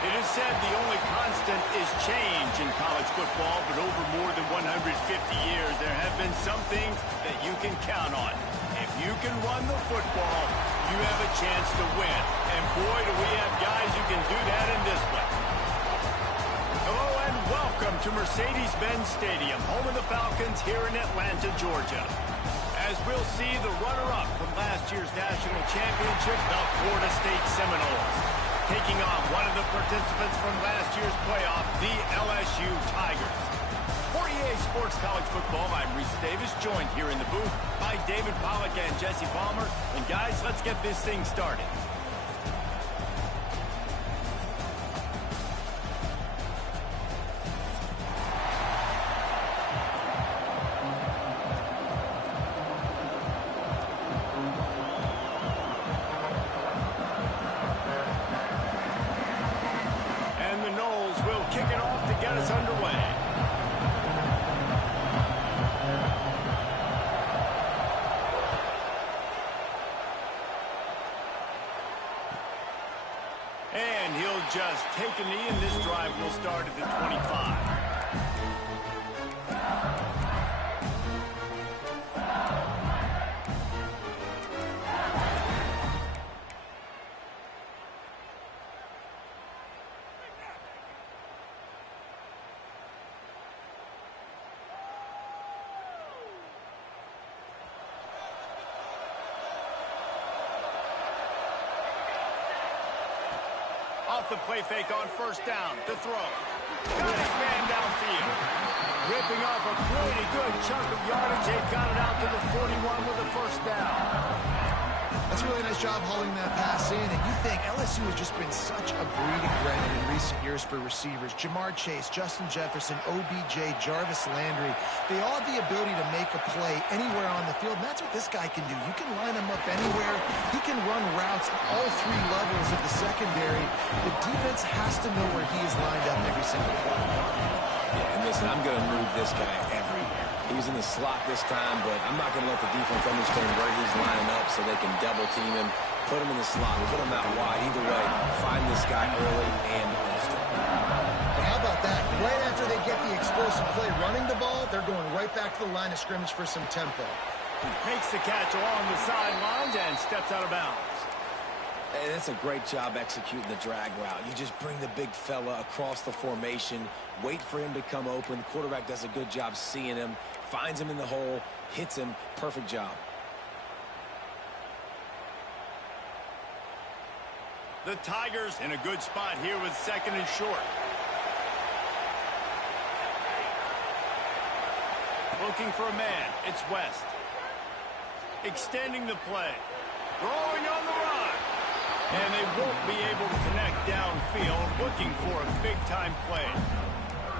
It is said the only constant is change in college football, but over more than 150 years, there have been some things that you can count on. If you can run the football, you have a chance to win. And boy, do we have guys who can do that in this one. Hello and welcome to Mercedes-Benz Stadium, home of the Falcons here in Atlanta, Georgia. As we'll see the runner-up from last year's national championship, the Florida State Seminoles, taking on one of the participants from last year's playoff, the LSU Tigers. For EA Sports College Football, I'm Reese Davis, joined here in the booth by David Pollack and Jesse Palmer. And guys, let's get this thing started. And he'll just take a knee, and this drive will start at the 25. Off the play fake on first down to throw. Got his man downfield. Ripping off a pretty good chunk of yardage. They've got it out to the 41 with a first down. That's a really nice job hauling that pass in. And you think LSU has just been such a breeding ground in recent years for receivers. Jamar Chase, Justin Jefferson, OBJ, Jarvis Landry. They all have the ability to make a play anywhere on the field. And that's what this guy can do. You can line him up anywhere. He can run routes at all three levels of the secondary. The defense has to know where he is lined up every single play. Yeah, and listen, I'm going to move this guy everywhere. He's in the slot this time, but I'm not going to let the defense understand where he's lining up so they can double team him, put him in the slot, put him out wide. Either way, find this guy early and often. And how about that? Right after they get the explosive play running the ball, they're going right back to the line of scrimmage for some tempo. Makes the catch along the sidelines and steps out of bounds. And it's a great job executing the drag route. You just bring the big fella across the formation, wait for him to come open. The quarterback does a good job seeing him, finds him in the hole, hits him. Perfect job. The Tigers in a good spot here with second and short. Looking for a man. It's West. Extending the play. Throwing on the run. And they won't be able to connect downfield, looking for a big-time play.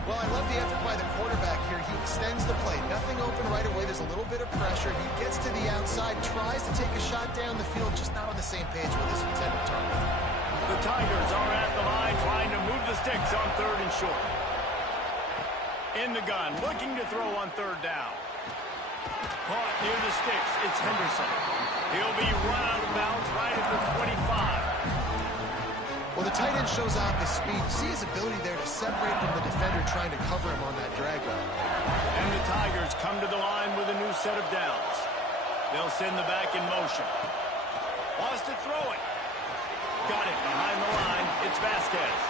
Well, I love the effort by the quarterback here. He extends the play. Nothing open right away. There's a little bit of pressure. He gets to the outside, tries to take a shot down the field, just not on the same page with his intended target. The Tigers are at the line, trying to move the sticks on third and short. In the gun, looking to throw on third down. Caught near the sticks. It's Henderson. He'll be run out of bounds right at the 25. Well, the tight end shows off his speed. You see his ability there to separate from the defender trying to cover him on that drag route. And the Tigers come to the line with a new set of downs. They'll send the back in motion. Wants to throw it. Got it behind the line. It's Vasquez.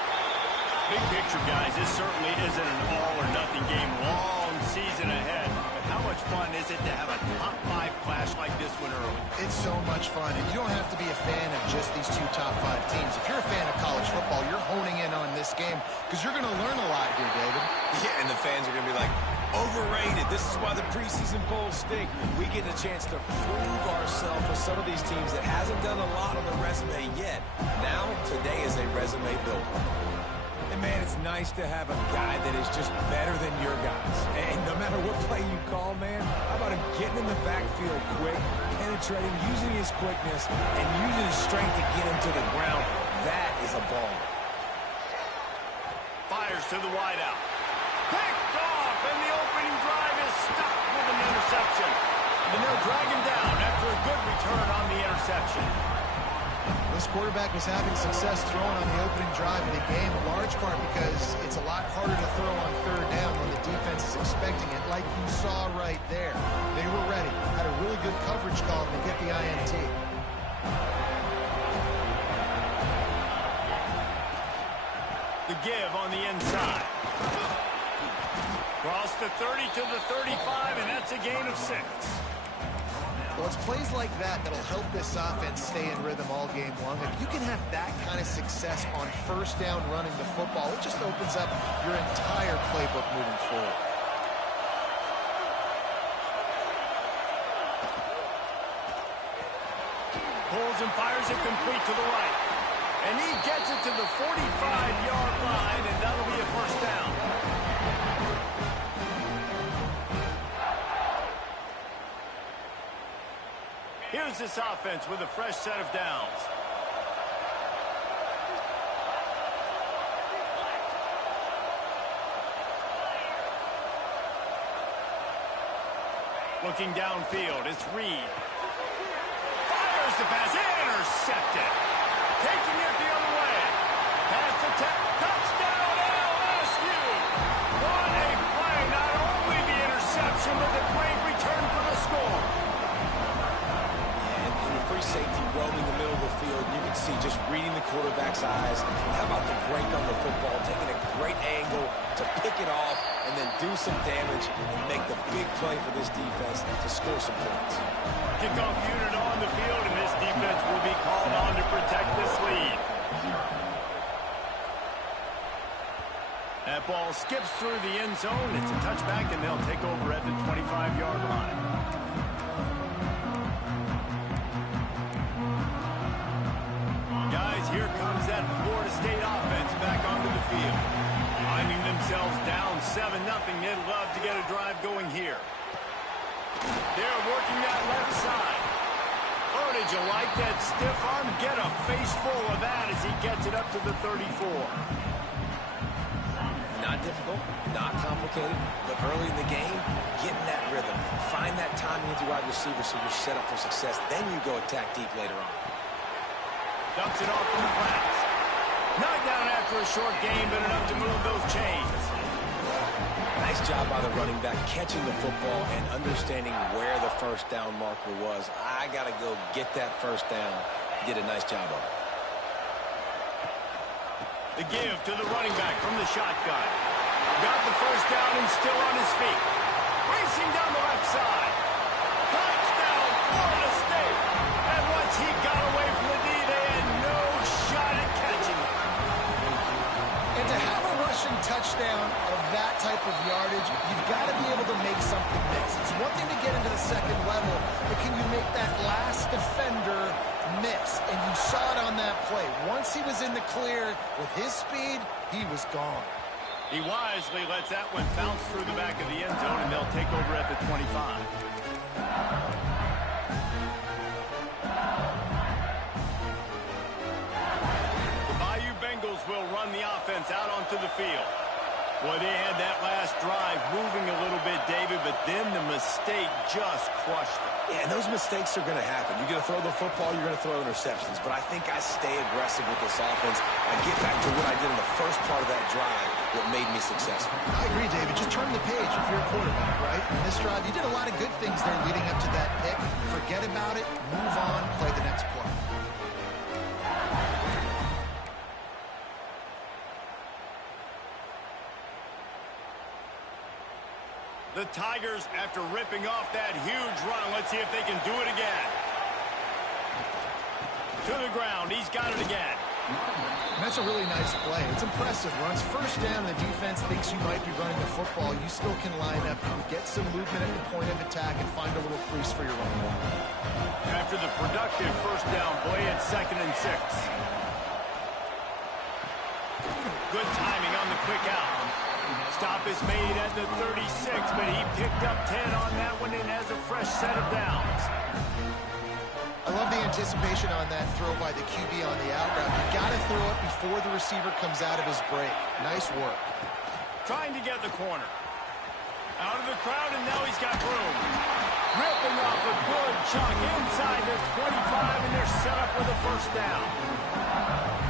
Big picture, guys. This certainly isn't an all-or-nothing game. Long season ahead. But how much fun is it to have a top-5 clash like this one early? It's so much fun, and you don't have to be a fan of just these two top-5 teams. If you're a fan of college football, you're honing in on this game because you're going to learn a lot here, David. Yeah, and the fans are going to be like, overrated. This is why the preseason bowls stink. We get a chance to prove ourselves with some of these teams that hasn't done a lot on the resume yet. Now, today is a resume builder. And, man, it's nice to have a guy that is just better than your guys. And no matter what play you call, man, how about him getting in the backfield quick, penetrating, using his quickness, and using his strength to get him to the ground. That is a ball. Fires to the wideout. Picked off, and the opening drive is stopped with an interception. And they'll drag him down after a good return on the interception. This quarterback was having success throwing on the opening drive of the game, in large part because it's a lot harder to throw on third down when the defense is expecting it, like you saw right there. They were ready, had a really good coverage call to get the INT. The give on the inside. Cross the 30 to the 35, and that's a gain of 6. Well, it's plays like that that'll help this offense stay in rhythm all game long. If you can have that kind of success on first down running the football, it just opens up your entire playbook moving forward. Pulls and fires it complete to the right. And he gets it to the 45-yard line, and that'll be a first down. Here's this offense with a fresh set of downs. Looking downfield, it's Reed. Fires the pass, intercepted. Taking it the other way. Pass attempt, touchdown LSU. What a play. Not only the interception, but the great return for the score. And in the free safety roaming the middle of the field, you can see just reading the quarterback's eyes. How about the break on the football, taking a great angle to pick it off and then do some damage and make the big play for this defense to score some points. Kickoff unit on the field, and this defense will be called on to protect this lead. That ball skips through the end zone. It's a touchback, and they'll take over at the 25-yard line. Guys, here comes that Florida State offense back onto the field. Finding themselves down 7-0, they'd love to get a drive going here. They're working that left side. Oh, did you like that stiff arm? Get a face full of that as he gets it up to the 34. Not difficult, not complicated, but early in the game, getting that rhythm. Find that timing with your wide receiver so you're set up for success. Then you go attack deep later on. Dumps it off from the flats. Not down after a short game, but enough to move those chains. Nice job by the running back catching the football and understanding where the first down marker was. I got to go get that first down. He did a nice job of it. The give to the running back from the shotgun. Got the first down and still on his feet. Racing down the left side. Touchdown, Florida State. And once he got away from the D, they had no shot at catching him. And to have a rushing touchdown of that type of yardage, you've got to be able to make something miss. It's one thing to get into the second level, but can you make that last defender miss? And you saw it on that play. Once he was in the clear with his speed, he was gone. He wisely lets that one bounce through the back of the end zone, and they'll take over at the 25. Will run the offense out onto the field. Boy, they had that last drive moving a little bit, David, but then the mistake just crushed them. Yeah, and those mistakes are going to happen. You're going to throw the football, you're going to throw interceptions. But I think I stay aggressive with this offense. I get back to what I did in the first part of that drive, what made me successful. I agree, David. Just turn the page if you're a quarterback, right? In this drive, you did a lot of good things there leading up to that pick. Forget about it, move on, play the next play. The Tigers, after ripping off that huge run, let's see if they can do it again. To the ground, he's got it again. And that's a really nice play. It's impressive. Runs first down, the defense thinks you might be running the football. You still can line up, get some movement at the point of attack, and find a little crease for your run. After the productive first down play, it's 2nd and 6. Good timing on the quick out. Stop is made at the 36, but he picked up 10 on that one and has a fresh set of downs. I love the anticipation on that throw by the QB on the out route. You got to throw it before the receiver comes out of his break. Nice work. Trying to get the corner. Out of the crowd, and now he's got room. Ripping off off a good chunk inside their 25, and they're set up with a first down.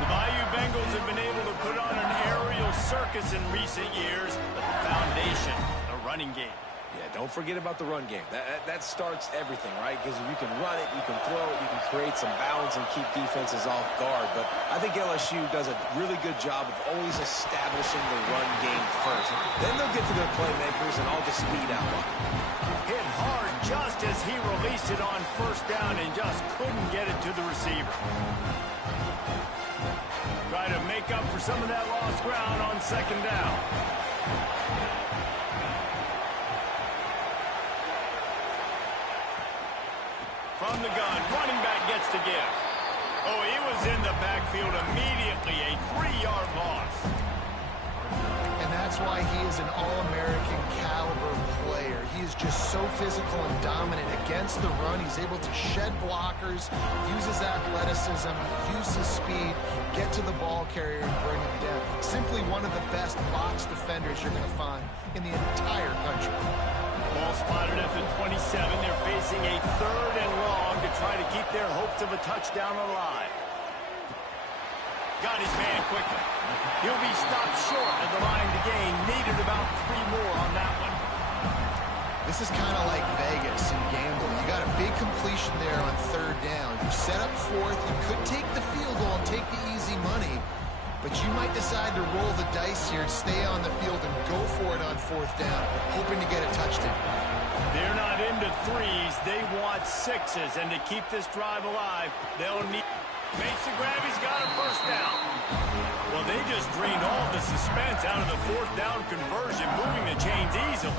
The Bayou Bengals have been able to put on an aerial circus in recent years, but the foundation, the running game. Yeah, don't forget about the run game. That starts everything, right? Because if you can run it, you can throw it, you can create some balance and keep defenses off guard. But I think LSU does a really good job of always establishing the run game first. Then they'll get to their playmakers and all the speed outline. Hit hard just as he released it on first down and just couldn't get it to the receiver. Try to make up for some of that lost ground on second down. From the gun, running back gets to give. Oh, he was in the backfield immediately, a 3-yard loss. And that's why he is an All-American caliber player. He is just so physical and dominant against the run. He's able to shed blockers, use his athleticism, use his speed, get to the ball carrier and bring him down. Simply one of the best box defenders you're going to find in the entire country. Ball spotted at the 27. They're facing a 3rd and long to try to keep their hopes of a touchdown alive. Got his man quickly. He'll be stopped short of the line to gain. Needed about 3 more on that one. This is kind of like Vegas and gambling. You got a big completion there on 3rd down. You set up 4th. You could take the field goal and take the easy money. But you might decide to roll the dice here, stay on the field, and go for it on 4th down, hoping to get a touchdown. They're not into 3s. They want 6s. And to keep this drive alive, they'll need... Makes the grab. He's got a first down. Well, they just drained all the suspense out of the 4th down conversion, moving the chains easily.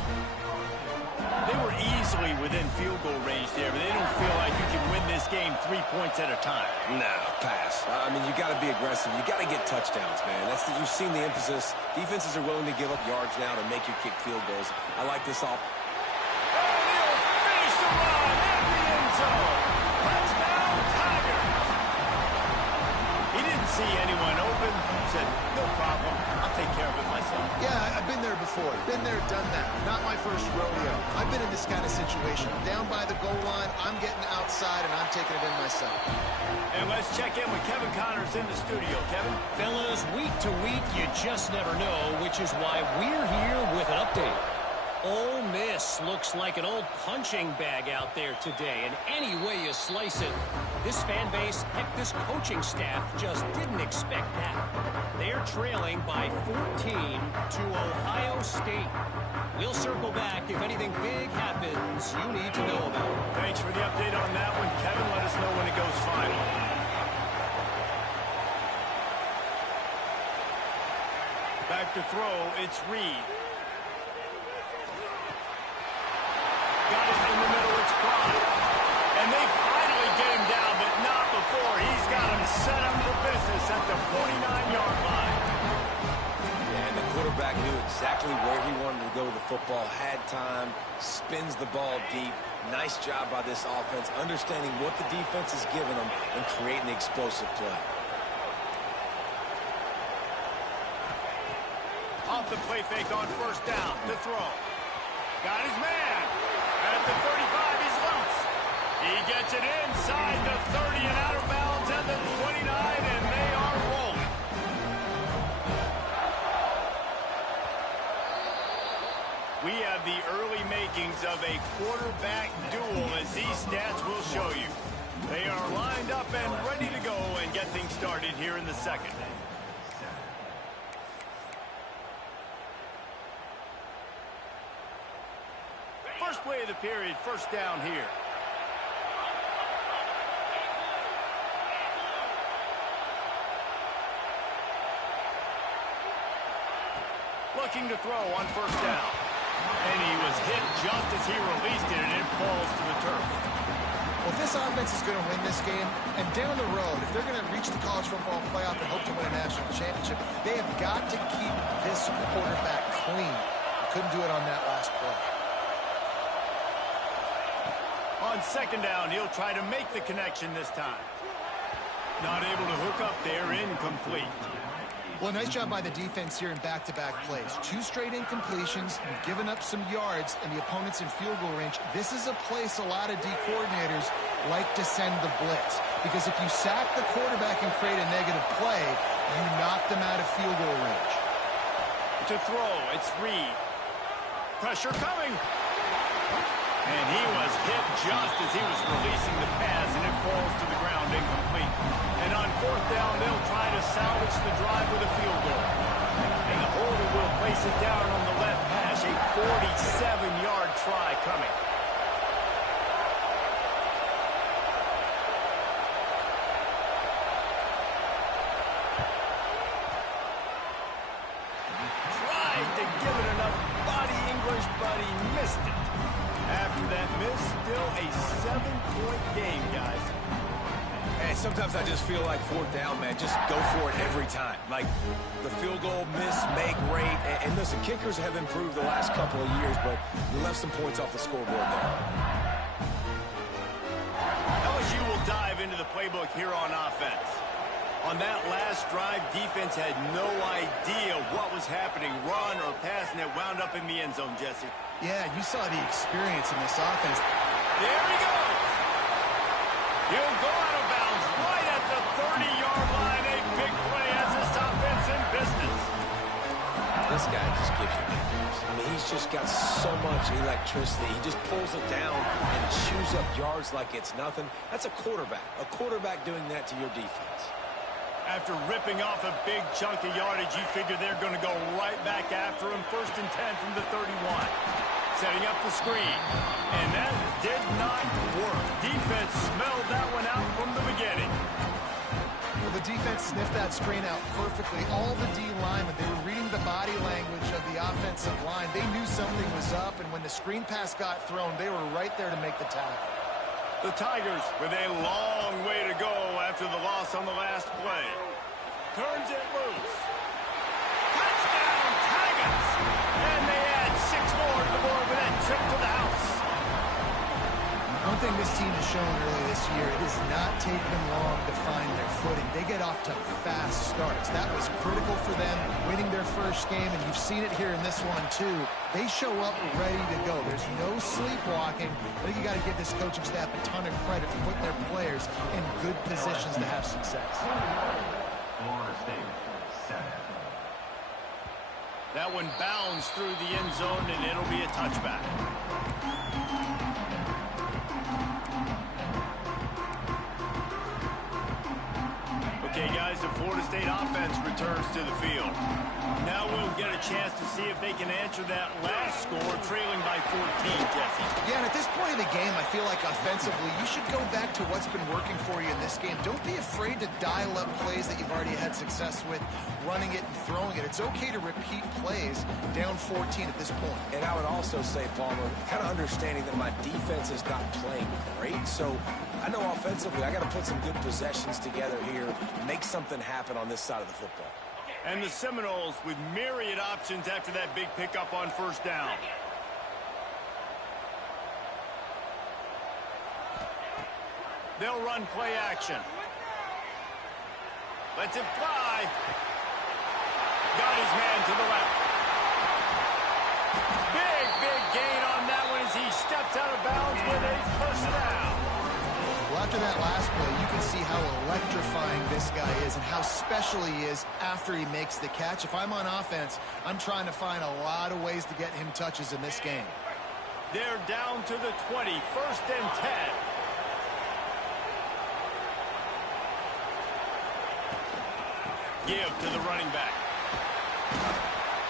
They were easily within field goal range there, but they don't feel like you can win this game 3 points at a time. No, pass. I mean, you got to be aggressive. You got to get touchdowns, man. You've seen the emphasis. Defenses are willing to give up yards now to make you kick field goals. I like this off. And he'll finish the run in the end zone. Touchdown, Tigers. He didn't see anyone open. Said, no problem. I'll take care of it myself. Yeah, I've been there before. Been there, done that. Not my first rodeo. I've been in this kind of situation. Down by the goal line, I'm getting outside, and I'm taking it in myself. And let's check in with Kevin Connors in the studio. Kevin? Fellas, week to week, you just never know, which is why we're here with an update. Ole Miss looks like an old punching bag out there today, and any way you slice it, this fan base, heck, this coaching staff just didn't expect that. They're trailing by 14 to Ohio State. We'll circle back if anything big happens you need to know about. Thanks for the update on that one, Kevin. Let us know when it goes final. Back to throw, it's Reed. Got it in the middle, it's Prime. And they finally get him down, but not before. He's got him set up for business at the 49-yard line. Yeah, and the quarterback knew exactly where he wanted to go with the football, had time, spins the ball deep. Nice job by this offense, understanding what the defense is giving them and creating the explosive play. Off the play fake on first down, to throw. Got his man. At the 35, he's loose. He gets it inside the 30 and out of bounds at the 29, and they are rolling. We have the early makings of a quarterback duel, as these stats will show you. They are lined up and ready to go and get things started here in the second. First play of the period, first down here. Looking to throw on first down. And he was hit just as he released it, and it falls to the turf. Well, if this offense is going to win this game, and down the road, if they're going to reach the college football playoff and hope to win a national championship, they have got to keep this quarterback clean. Couldn't do it on that last play. On second down, he'll try to make the connection this time. Not able to hook up there, incomplete. Well, nice job by the defense here in back-to-back plays. 2 straight incompletions, you've given up some yards, and the opponent's in field goal range. This is a place a lot of D coordinators like to send the blitz, because if you sack the quarterback and create a negative play, you knock them out of field goal range. To throw, it's Reed. Pressure coming. And he was hit just as he was releasing the pass, and it falls to the ground incomplete. And on 4th down, they'll try to salvage the drive with a field goal. And the holder will place it down on the left hash. A 47-yard try coming. Tried to give it enough body English, but he missed it. After that miss, still a 7-point game, guys. Hey, sometimes I just feel like 4th down, man. Just go for it every time. Like the field goal miss, make rate. And listen, kickers have improved the last couple of years, but you left some points off the scoreboard there. LSU will dive into the playbook here on offense. On that last drive, defense had no idea what was happening, run or pass, and it wound up in the end zone, Jesse. Yeah, you saw the experience in this offense. There he goes. He'll go out of bounds right at the 30-yard line. A big play as this offense in business. This guy just gives you nightmares. I mean, he's just got so much electricity. He just pulls it down and chews up yards like it's nothing. That's a quarterback. A quarterback doing that to your defense. After ripping off a big chunk of yardage, you figure they're going to go right back after him. 1st and 10 from the 31. Setting up the screen. And that did not work. Defense smelled that one out from the beginning. Well, the defense sniffed that screen out perfectly. All the D linemen, they were reading the body language of the offensive line. They knew something was up, and when the screen pass got thrown, they were right there to make the tackle. The Tigers with a long way to go after the loss on the last play. Turns it loose. Touchdown, Tigers! And they add 6 more to the board with that trip to the house. One thing this team has shown early this year, it has not taken them long to find their footing. They get off to fast starts. That was critical for them, winning their first game, and you've seen it here in this one too. They show up ready to go. There's no sleepwalking. I think you got to give this coaching staff a ton of credit for putting their players in good positions to have success. Florida State, 7. That one bounds through the end zone, and it'll be a touchback. Okay, guys, the Florida State offense returns to the field. Now we'll get a chance to see if they can answer that last score, trailing by 14, Jesse. Yeah, and at this point of the game, I feel like offensively, you should go back to what's been working for you in this game. Don't be afraid to dial up plays that you've already had success with, running it and throwing it. It's okay to repeat plays down 14 at this point. And I would also say, Palmer, kind of understanding that my defense is not playing great, so I know offensively I got to put some good possessions together here, make something happen on this side of the football. And the Seminoles with myriad options after that big pickup on 1st down. They'll run play action. Lets it fly. Got his man to the left. Big gain on that one as he steps out of bounds with a 1st down. Well, after that last play, you can see how electrifying this guy is and how special he is after he makes the catch. If I'm on offense, I'm trying to find a lot of ways to get him touches in this game. They're down to the 20, 1st and 10. Give to the running back.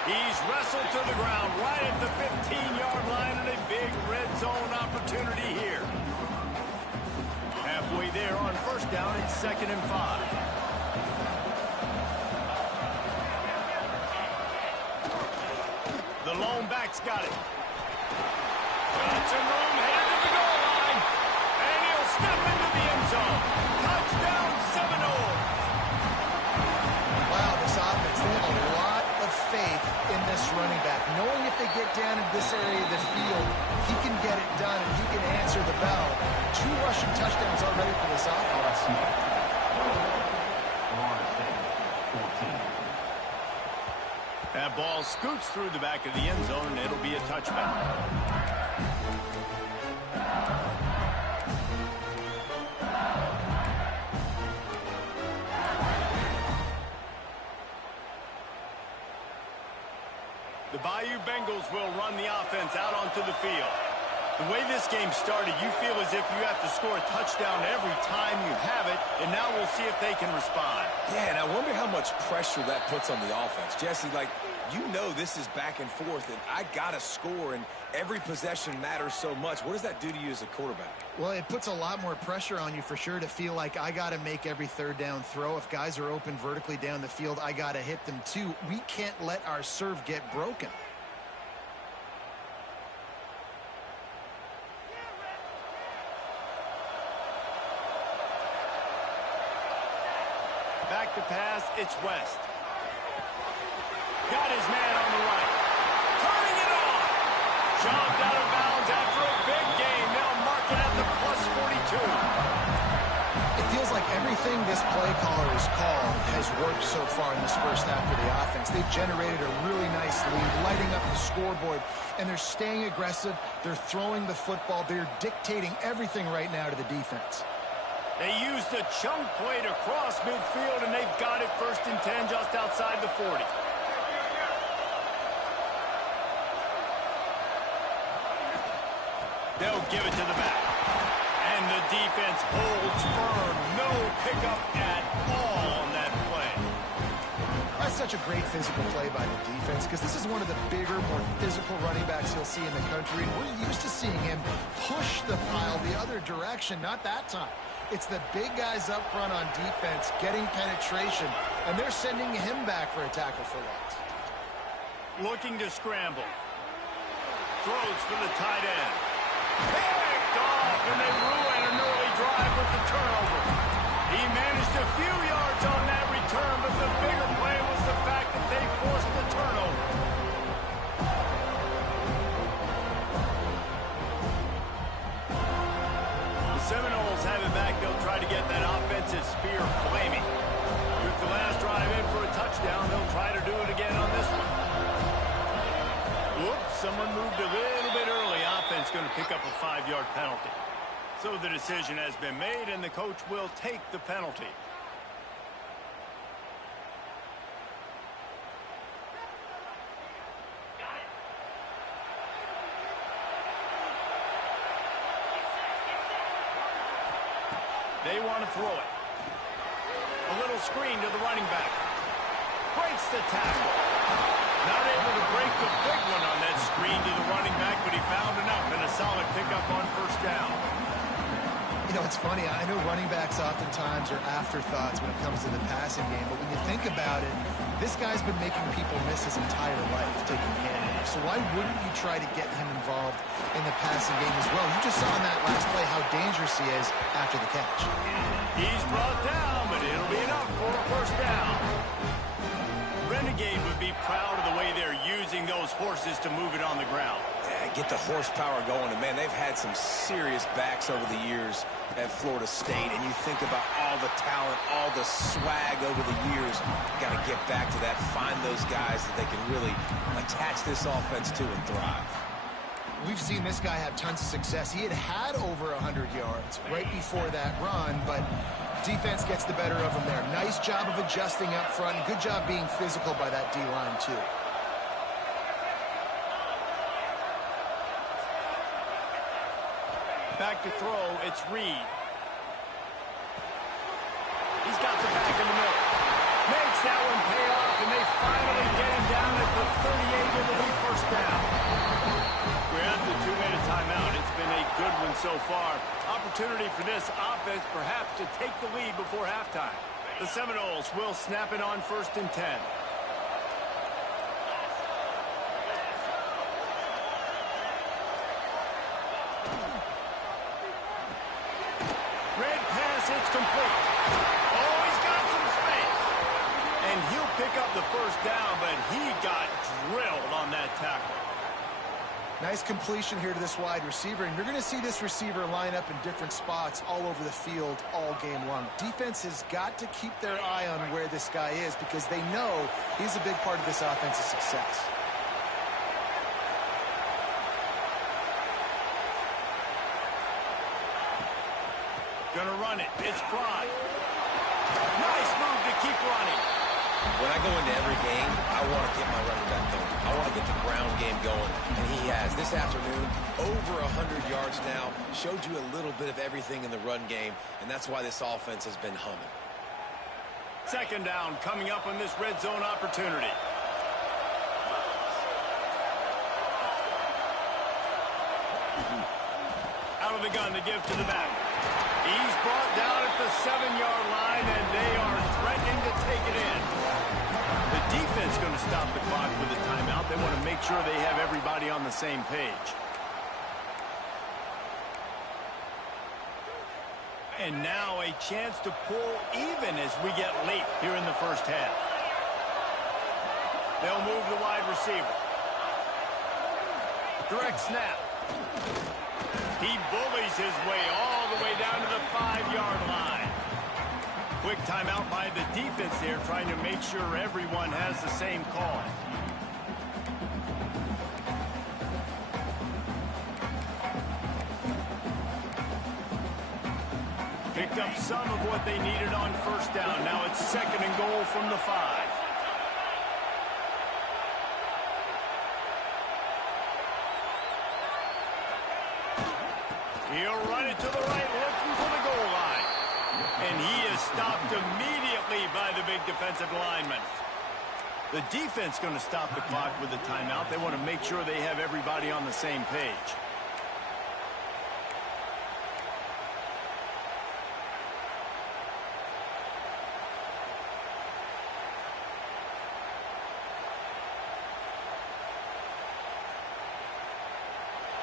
He's wrestled to the ground right at the 15-yard line, and a big red zone opportunity here. Halfway there on 1st down, it's 2nd and 5. The lone back's got it. Got some room, headed to the goal line, and he'll step into the end zone. Touchdown, Seminoles. Wow, this offense, they have a lot of faith in this running back. Knowing if they get down in this area of the field, he can get it done and he can answer the bell. 2 rushing touchdowns already for this offense. Florida State, 14. That ball scoots through the back of the end zone, and it'll be a touchback. The Bayou Bengals will run the offense out onto the field. The way this game started, you feel as if you have to score a touchdown every time you have it, and now we'll see if they can respond. Yeah, and I wonder how much pressure that puts on the offense. Jesse, like, you know this is back and forth, and I got to score, and every possession matters so much. What does that do to you as a quarterback? Well, it puts a lot more pressure on you for sure to feel like I got to make every third down throw. If guys are open vertically down the field, I got to hit them too. We can't let our serve get broken. Back to pass, it's West. Got his man on the right. Turning it on. Shoved out of bounds after a big gain. They'll mark it at the +42. It feels like everything this play caller has called has worked so far in this first half for the offense. They've generated a really nice lead, lighting up the scoreboard, and they're staying aggressive. They're throwing the football. They're dictating everything right now to the defense. They used the chunk play to cross midfield, and they've got it 1st and 10 just outside the 40. They'll give it to the back. And the defense holds firm. No pickup at all on that play. That's such a great physical play by the defense because this is one of the bigger, more physical running backs you'll see in the country. And we're used to seeing him push the pile the other direction, not that time. It's the big guys up front on defense getting penetration, and they're sending him back for a tackle for loss. Looking to scramble. Throws for the tight end. Picked off, and they ruin an early drive with the turnover. He managed a few yards on that return, but the bigger play was the fact that they forced the turnover. The Seminoles have it back. They'll try to get that offensive spear flaming. Took the last drive in for a touchdown. They'll try to do it again on this one. Whoops, someone moved a little bit early. Offense going to pick up a 5-yard penalty. So the decision has been made, and the coach will take the penalty. They want to throw it. A little screen to the running back. Breaks the tackle. Not able to break the big one on that screen to the running back, but he found enough and a solid pickup on 1st down. You know, it's funny. I know running backs oftentimes are afterthoughts when it comes to the passing game, but when you think about it, this guy's been making people miss his entire life taking handoffs. So why wouldn't you try to get him involved in the passing game as well? You just saw in that last play how dangerous he is after the catch. He's brought down, but it'll be enough for a 1st down. Renegade would be proud of the way they're using those horses to move it on the ground. Yeah, get the horsepower going. And, man, they've had some serious backs over the years at Florida State. And you think about all the talent, all the swag over the years. Got to get back to that, find those guys that they can really attach this offense to and thrive. We've seen this guy have tons of success. He had over 100 yards right before that run, but defense gets the better of him there. Nice job of adjusting up front. And good job being physical by that D-line, too. Back to throw, it's Reed. He's got the back in the middle. Makes that one pay off, and they finally get him down at the 38. It'll be 1st down. We're at the 2-minute timeout. It's been a good one so far. Opportunity for this offense perhaps to take the lead before halftime. The Seminoles will snap it on 1st and 10. Red pass, it's complete. Oh, he's got some space. And he'll pick up the 1st down, but he got drilled on that tackle. Nice completion here to this wide receiver, and you're going to see this receiver line up in different spots all over the field all game long. Defense has got to keep their eye on where this guy is because they know he's a big part of this offense's success. Gonna run it. It's Fly. Nice move to keep running. When I go into every game, I want to get my running back going. I want to get the ground game going, and he has. This afternoon, over 100 yards now, showed you a little bit of everything in the run game, and that's why this offense has been humming. Second down coming up on this red zone opportunity. Out of the gun to give to the back. He's brought down at the 7-yard line, and they are threatening to take it in. The defense going to stop the clock with a timeout. They want to make sure they have everybody on the same page. And now a chance to pull even as we get late here in the first half. They'll move the wide receiver. Direct snap. He bullies his way all the way down to the 5-yard line. Quick timeout by the defense there, trying to make sure everyone has the same call. Picked up some of what they needed on first down. Now it's second and goal from the 5. He'll run it to the right, looking for the goal line. And he is stopped immediately by the big defensive lineman. The defense going to stop the clock with a timeout. They want to make sure they have everybody on the same page.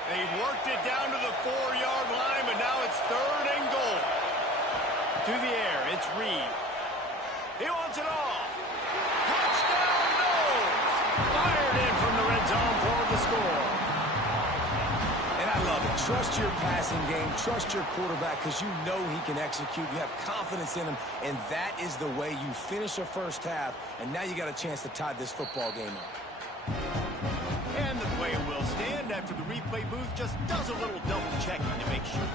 They've worked it down to the 4-yard line, but now it's third and goal. To the air, it's Reed. He wants it all. Touchdown, no! Fired in from the red zone for the score. And I love it. Trust your passing game. Trust your quarterback because you know he can execute. You have confidence in him, and that is the way you finish a first half, and now you got a chance to tie this football game up. And the play will stand after the replay booth just does a little double checking to make sure.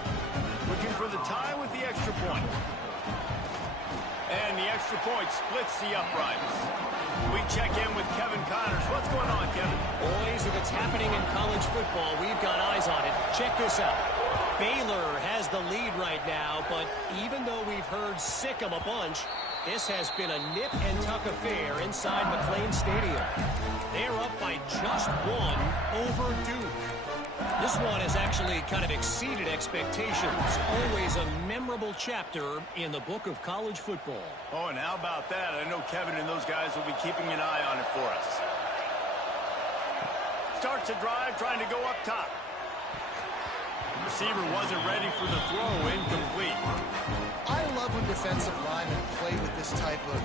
Looking for the tie with the extra point. And the extra point splits the uprights. We check in with Kevin Connors. What's going on, Kevin? Boys, if it's happening in college football, we've got eyes on it. Check this out. Baylor has the lead right now, but even though we've heard sick 'em a bunch, this has been a nip-and-tuck affair inside McLean Stadium. They're up by just one over Duke. This one has actually kind of exceeded expectations. Always a memorable chapter in the book of college football. Oh, and how about that? I know Kevin and those guys will be keeping an eye on it for us. Starts a drive, trying to go up top. Receiver wasn't ready for the throw, incomplete. I love when defensive linemen play with this type of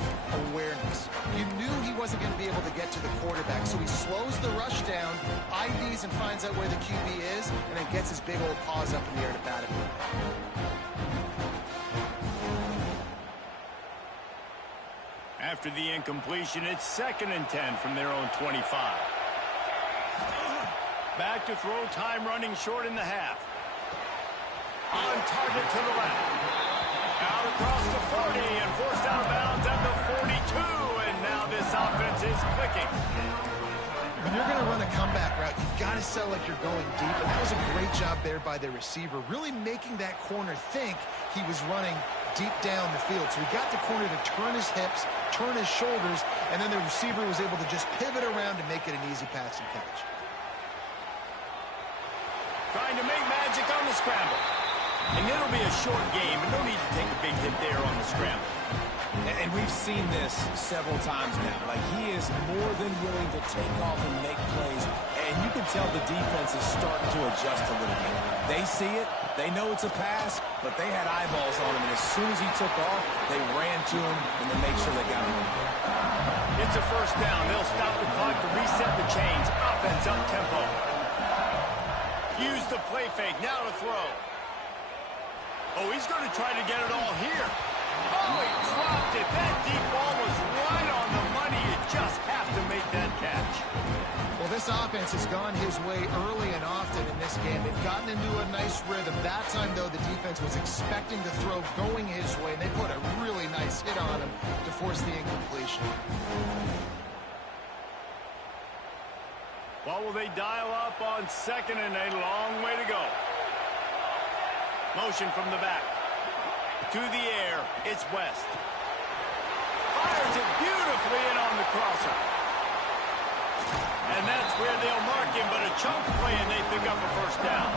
awareness. You knew he wasn't going to be able to get to the quarterback, so he slows the rush down, IDs and finds out where the QB is, and then gets his big old paws up in the air to bat it. After the incompletion, it's second and 10 from their own 25. Back to throw, time running short in the half. On target to the left. Out across the 40 and forced out of bounds at the 42. And now this offense is clicking. When you're going to run a comeback route, you've got to sell like you're going deep. And that was a great job there by the receiver, really making that corner think he was running deep down the field. So he got the corner to turn his hips, turn his shoulders, and then the receiver was able to just pivot around and make it an easy pass and catch. Trying to make magic on the scramble. And it'll be a short game, but no need to take a big hit there on the scramble. And we've seen this several times now. Like, he is more than willing to take off and make plays. And you can tell the defense is starting to adjust a little bit. They see it. They know it's a pass, but they had eyeballs on him. And as soon as he took off, they ran to him, and they made sure they got him. It's a first down. They'll stop the clock to reset the chains. Offense up tempo. Use the play fake. Now to throw. Oh, he's going to try to get it all here. Oh, he dropped it. That deep ball was right on the money. You just have to make that catch. Well, this offense has gone his way early and often in this game. They've gotten into a nice rhythm. That time, though, the defense was expecting the throw going his way, and they put a really nice hit on him to force the incompletion. What will they dial up on second and a long way to go? Motion from the back. To the air, it's West. Fires it beautifully in on the crosser. And that's where they'll mark him, but a chunk play and they pick up a first down.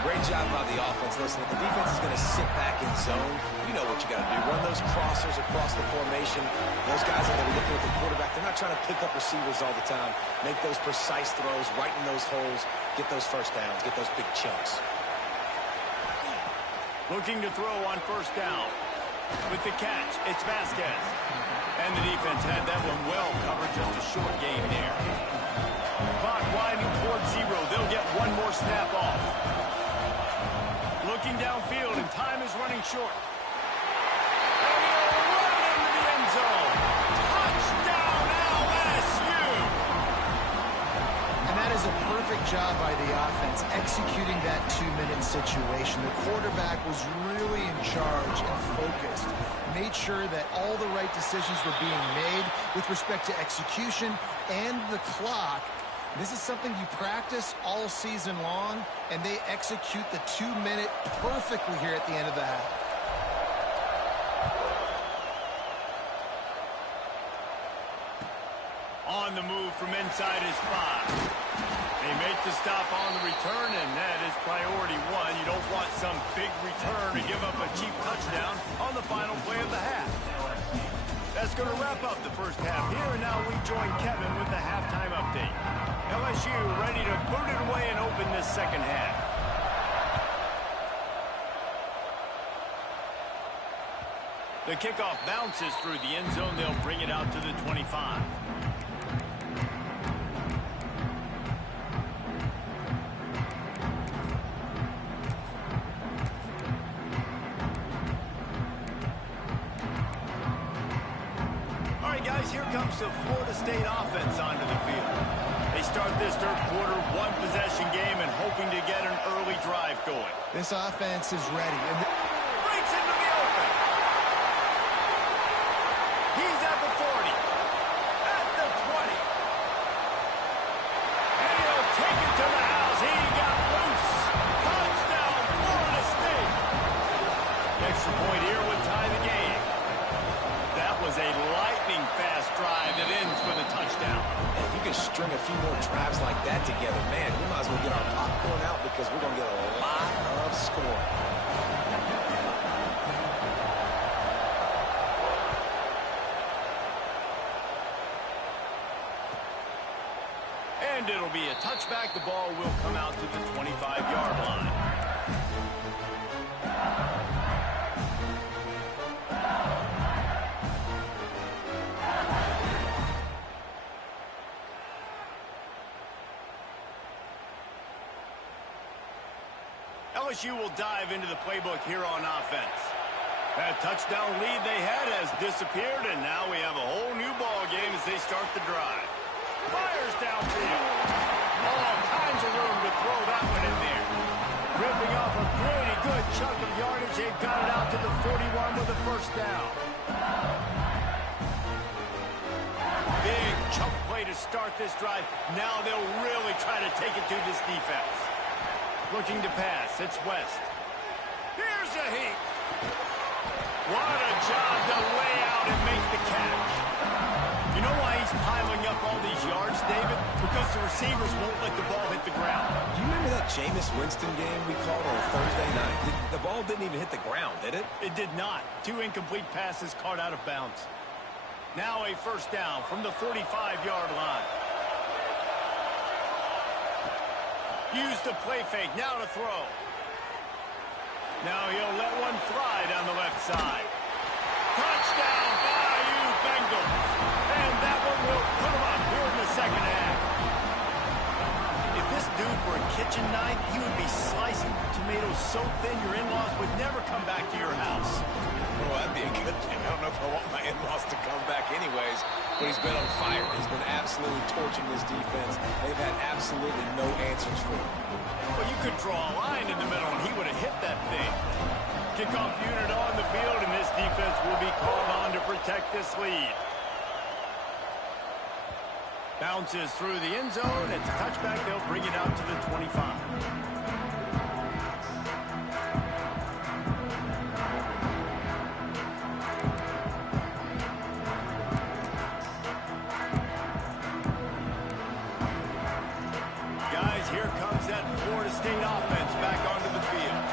Great job by the offense. Listen, if the defense is going to sit back in zone, you know what you got to do. Run those crossers across the formation. Those guys are going to be looking at the quarterback. They're not trying to pick up receivers all the time. Make those precise throws, right in those holes, get those first downs, get those big chunks. Looking to throw on first down. With the catch, it's Vasquez. And the defense had that one well covered, just a short game there. Clock winding towards 0. They'll get one more snap off. Looking downfield, and time is running short. And he'll run into the end zone. Touchdown, LSU! And that is a perfect job by the offense, executing that 2-minute situation. The quarterback was really in charge and focused. Made sure that all the right decisions were being made with respect to execution and the clock. This is something you practice all season long, and they execute the 2-minute perfectly here at the end of the half. On the move from inside his 5. They make the stop on the return, and that is priority 1. You don't want some big return to give up a cheap touchdown on the final play of the half. That's going to wrap up the first half here, and now we join Kevin with the halftime update. LSU ready to boot it away and open this second half. The kickoff bounces through the end zone. They'll bring it out to the 25. Here comes the Florida State offense onto the field. They start this third quarter, one-possession game, and hoping to get an early drive going. This offense is ready. Breaks into the open. He's at the 40. At the 20. And he'll take it to the house. He got loose. Touchdown, Florida State. Extra point here would tie the game. That was a lightning-fast drive that ends with a touchdown. And if you can string a few more drives like that together, man, we might as well get our popcorn out because we're going to get a lot of scoring. And it'll be a touchback. The ball will come out to the 25-yard line. LSU will dive into the playbook here on offense. That touchdown lead they had has disappeared, and now we have a whole new ball game as they start the drive. Fires downfield. All kinds of room to throw that one in there. Ripping off a pretty good chunk of yardage. They've got it out to the 41 with a first down. Big chunk play to start this drive. Now they'll really try to take it to this defense. Looking to pass. It's West. Here's a heat. What a job to lay out and make the catch. You know why he's piling up all these yards, David? Because the receivers won't let the ball hit the ground. Do you remember that Jameis Winston game we called on a Thursday night? The ball didn't even hit the ground, did it? It did not. 2 incomplete passes caught out of bounds. Now a first down from the 45-yard line. Use the play fake. Now to throw. Now he'll let one fly down the left side. Touchdown, Bayou Bengals. And that one will put him up here in the second half. If this this dude were a kitchen knife, he would be slicing tomatoes so thin your in-laws would never come back to your house. Well, that'd be a good thing. I don't know if I want my in-laws to come back anyways, but he's been on fire. He's been absolutely torching this defense. They've had absolutely no answers for him. Well, you could draw a line in the middle, and he would have hit that thing. Kickoff unit on the field, and this defense will be called on to protect this lead. Bounces through the end zone. It's a touchback. They'll bring it out to the 25. Here comes that Florida State offense back onto the field.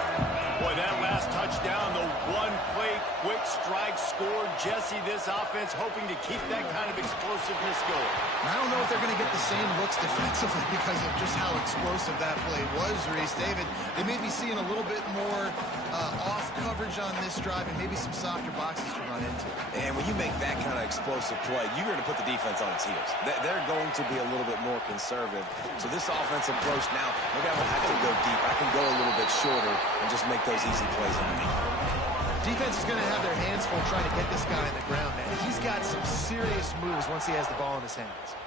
Boy, that last touchdown, the one-play quick strike score. Jesse, this offense hoping to keep that kind of explosiveness going. I don't know if they're going to get the same looks defensively because of just how explosive that play was, Reese. David, they may be seeing a little bit more off coverage on this drive and maybe some softer boxes to run into. And when you make that kind of explosive play, you're going to put the defense on its heels. They're going to be a little bit more conservative. So this offensive approach now, maybe I don't have to go deep. I can go a little bit shorter and just make those easy plays on me. Defense is going to have their hands full trying to get this guy on the ground, man. He's got some serious moves once he has the ball in his hands.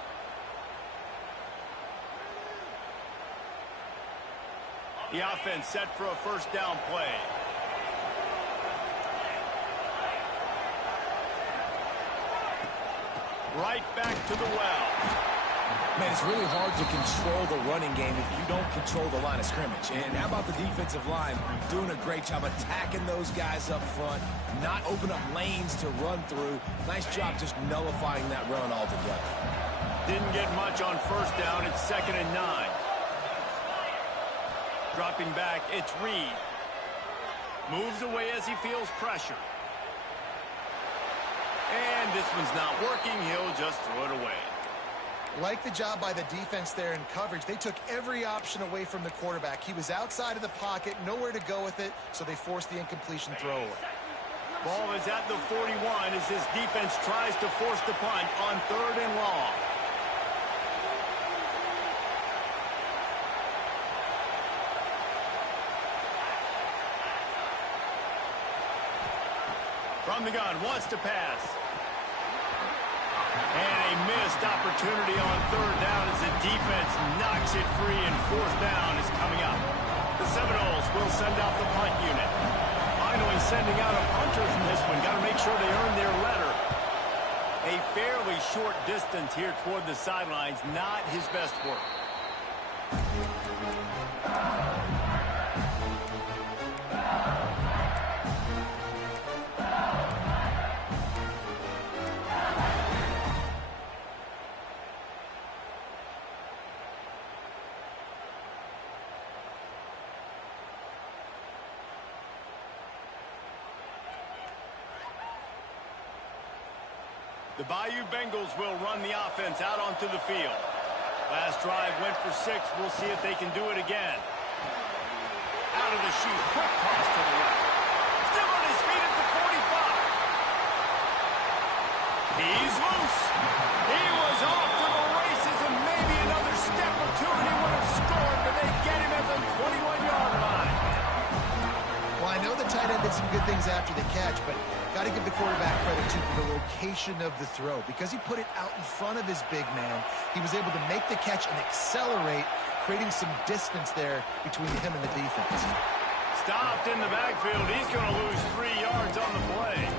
The offense set for a first down play. Right back to the well. Man, it's really hard to control the running game if you don't control the line of scrimmage. And how about the defensive line doing a great job attacking those guys up front, not open up lanes to run through. Nice job just nullifying that run altogether. Didn't get much on first down. It's 2nd and 9. Dropping back, it's Reed. Moves away as he feels pressure. And this one's not working. He'll just throw it away. Like the job by the defense there in coverage. They took every option away from the quarterback. He was outside of the pocket, nowhere to go with it, so they forced the incompletion throwaway. Ball is at the 41 as this defense tries to force the punt on 3rd and long. From the gun, wants to pass. And a missed opportunity on 3rd down as the defense knocks it free, and 4th down is coming up. The Seminoles will send out the punt unit. Finally sending out a punter from this one. Got to make sure they earn their letter. A fairly short distance here toward the sidelines. Not his best work. The Bayou Bengals will run the offense out onto the field. Last drive went for 6. We'll see if they can do it again. Out of the chute, quick toss to the left. Still on his feet at the 45. He's loose. He was off to the races, and maybe another step or two, and he would have scored, but they get him at the 21-yard line. Well, I know the tight end did some good things after the catch, but got to give the quarterback credit, too, for the location of the throw. Because he put it out in front of his big man, he was able to make the catch and accelerate, creating some distance there between him and the defense. Stopped in the backfield. He's going to lose 3 yards on the play.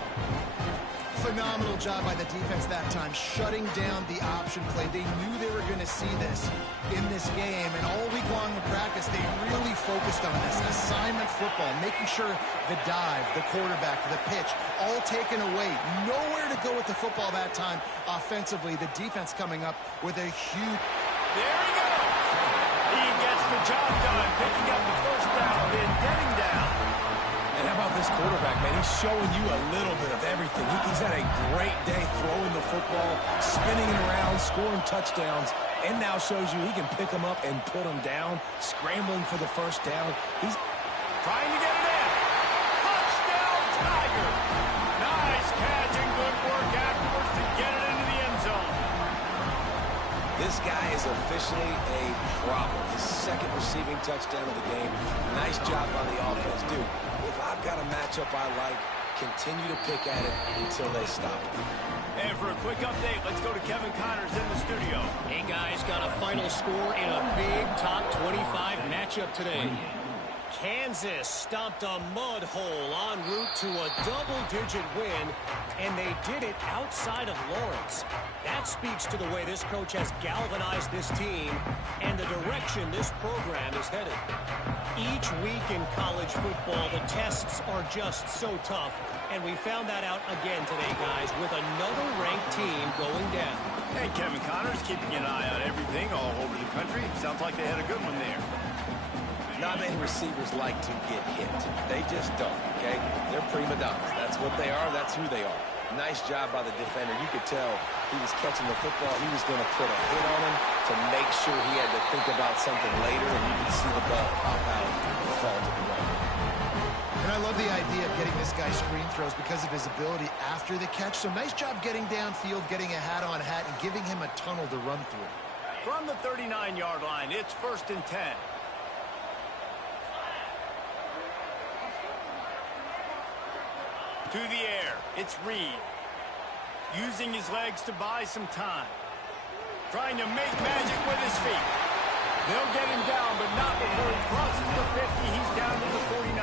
Phenomenal job by the defense that time, shutting down the option play. They knew they were going to see this in this game, and all week long in practice, they really focused on this assignment football, making sure the dive, the quarterback, the pitch, all taken away. Nowhere to go with the football that time offensively. The defense coming up with a huge... There he goes. He gets the job done, picking up the first down, then getting down. And how about this quarterback, man? He's showing you a little bit of everything. He's had a great day throwing the football, spinning it around, scoring touchdowns, and now shows you he can pick them up and put them down, scrambling for the first down. He's trying to get it in. Touchdown, Tiger. Nice catch and good work afterwards to get it into the end zone. This guy is officially a problem. His second receiving touchdown of the game. Nice job on the offense. Dude, if I've got a matchup I like, continue to pick at it until they stop it. And for a quick update, let's go to Kevin Connors in the studio. Hey, guys, got a final score in a big top 25 matchup today. Kansas stomped a mud hole en route to a double-digit win, and they did it outside of Lawrence. That speaks to the way this coach has galvanized this team and the direction this program is headed. Each week in college football, the tests are just so tough, and we found that out again today, guys, with another ranked team going down. Hey, Kevin Connors keeping an eye on everything all over the country. Sounds like they had a good one there. Not many receivers like to get hit. They just don't, okay? They're prima donnas. That's what they are. That's who they are. Nice job by the defender. You could tell he was catching the football. He was going to put a hit on him to make sure he had to think about something later, and you could see the ball pop out and fall to the ground. And I love the idea of getting this guy screen throws because of his ability after the catch. So nice job getting downfield, getting a hat-on-hat, and giving him a tunnel to run through. From the 39-yard line, it's 1st and 10. To the air, it's Reed. Using his legs to buy some time. Trying to make magic with his feet. They'll get him down, but not before he crosses the 50. He's down to the 49.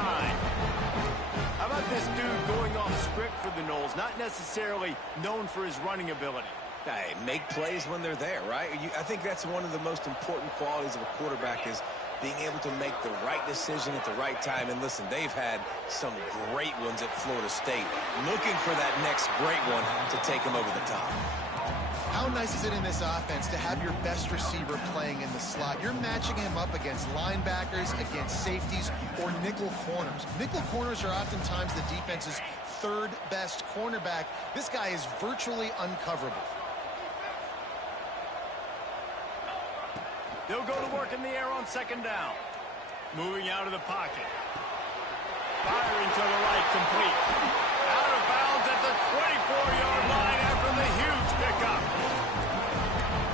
How about this dude going off script for the Noles? Not necessarily known for his running ability. Hey, make plays when they're there, right? I think that's one of the most important qualities of a quarterback is being able to make the right decision at the right time. And listen, they've had some great ones at Florida State. Looking for that next great one to take them over the top. How nice is it in this offense to have your best receiver playing in the slot? You're matching him up against linebackers, against safeties, or nickel corners. Nickel corners are oftentimes the defense's third best cornerback. This guy is virtually uncoverable. They'll go to work in the air on 2nd down. Moving out of the pocket. Firing to the right, complete. Out of bounds at the 24-yard line after the huge pickup.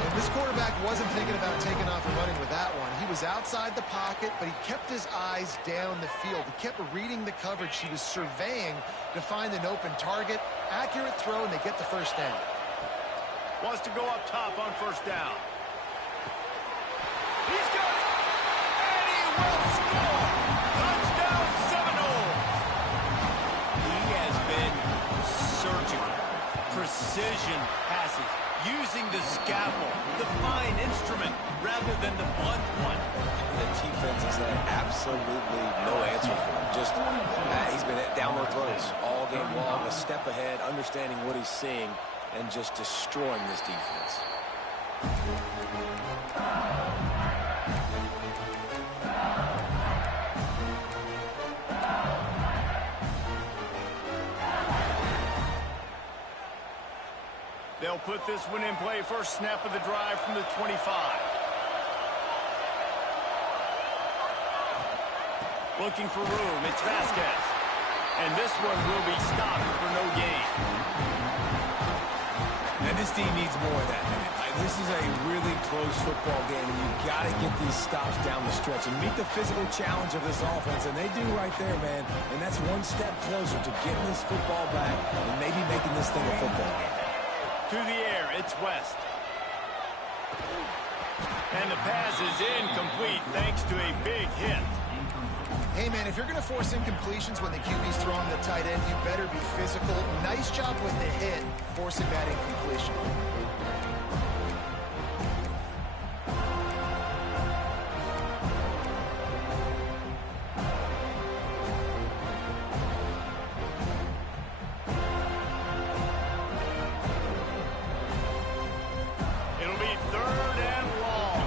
And this quarterback wasn't thinking about taking off and running with that one. He was outside the pocket, but he kept his eyes down the field. He kept reading the coverage. He was surveying to find an open target. Accurate throw, and they get the 1st down. Wants to go up top on 1st down. He's got it, and he will score! Touchdown Seminoles! He has been surgical. Precision passes, using the scalpel, the fine instrument, rather than the blunt one. The defense has had absolutely no answer for him. Just, he's been down their throats all game long, a step ahead, understanding what he's seeing, and just destroying this defense. They'll put this one in play. First snap of the drive from the 25. Looking for room. It's Vasquez. And this one will be stopped for no gain. And this team needs more of that, man. This is a really close football game, and you've got to get these stops down the stretch and meet the physical challenge of this offense, and they do right there, man. And that's one step closer to getting this football back and maybe making this thing a football game. To the air, it's West. And the pass is incomplete thanks to a big hit. Hey, man, if you're going to force incompletions when the QB's throwing the tight end, you better be physical. Nice job with the hit, forcing that incompletion. It'll be 3rd and long.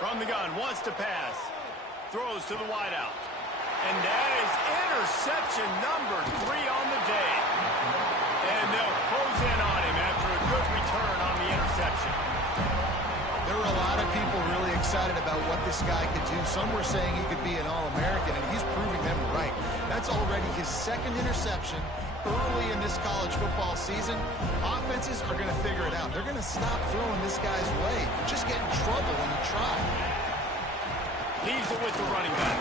From the gun, wants to pass. Throws to the wideout. And that is interception number 3 on the day. And they'll close in on him after a good return on the interception. There were a lot of people really excited about what this guy could do. Some were saying he could be an All-American, and he's proving them right. That's already his 2nd interception early in this college football season, offenses are going to figure it out. They're going to stop throwing this guy's way. You just get in trouble when you try. Leaves it with the running back.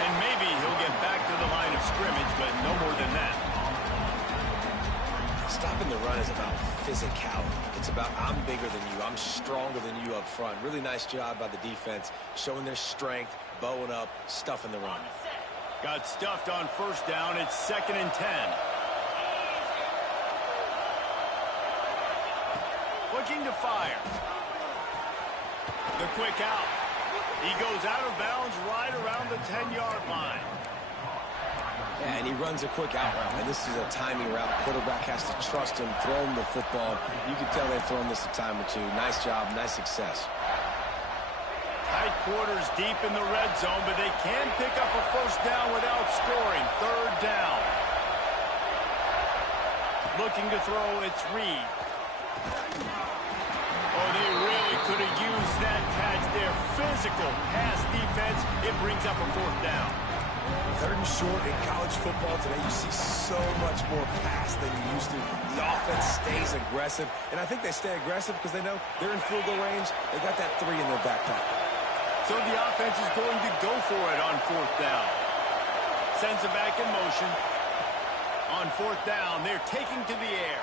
And maybe he'll get back to the line of scrimmage, but no more than that. Stopping the run is about physicality. It's about I'm bigger than you. I'm stronger than you up front. Really nice job by the defense, showing their strength, bowing up, stuffing the run. Got stuffed on first down. It's 2nd and 10. Looking to fire. The quick out. He goes out of bounds right around the 10-yard line. Yeah, and he runs a quick out route, and this is a timing route. Quarterback has to trust him, throw him the football. You can tell they've thrown this a time or two. Nice job, nice success. Tight quarters deep in the red zone, but they can pick up a first down without scoring. 3rd down. Looking to throw, it's Reed. Oh, they really could have used that catch there. Physical pass defense. It brings up a 4th down. 3rd and short in college football today, you see so much more pass than you used to. The offense stays aggressive, and I think they stay aggressive because they know they're in field goal range. They got that 3 in their back pocket. So the offense is going to go for it on 4th down. Sends it back in motion. On 4th down, they're taking to the air.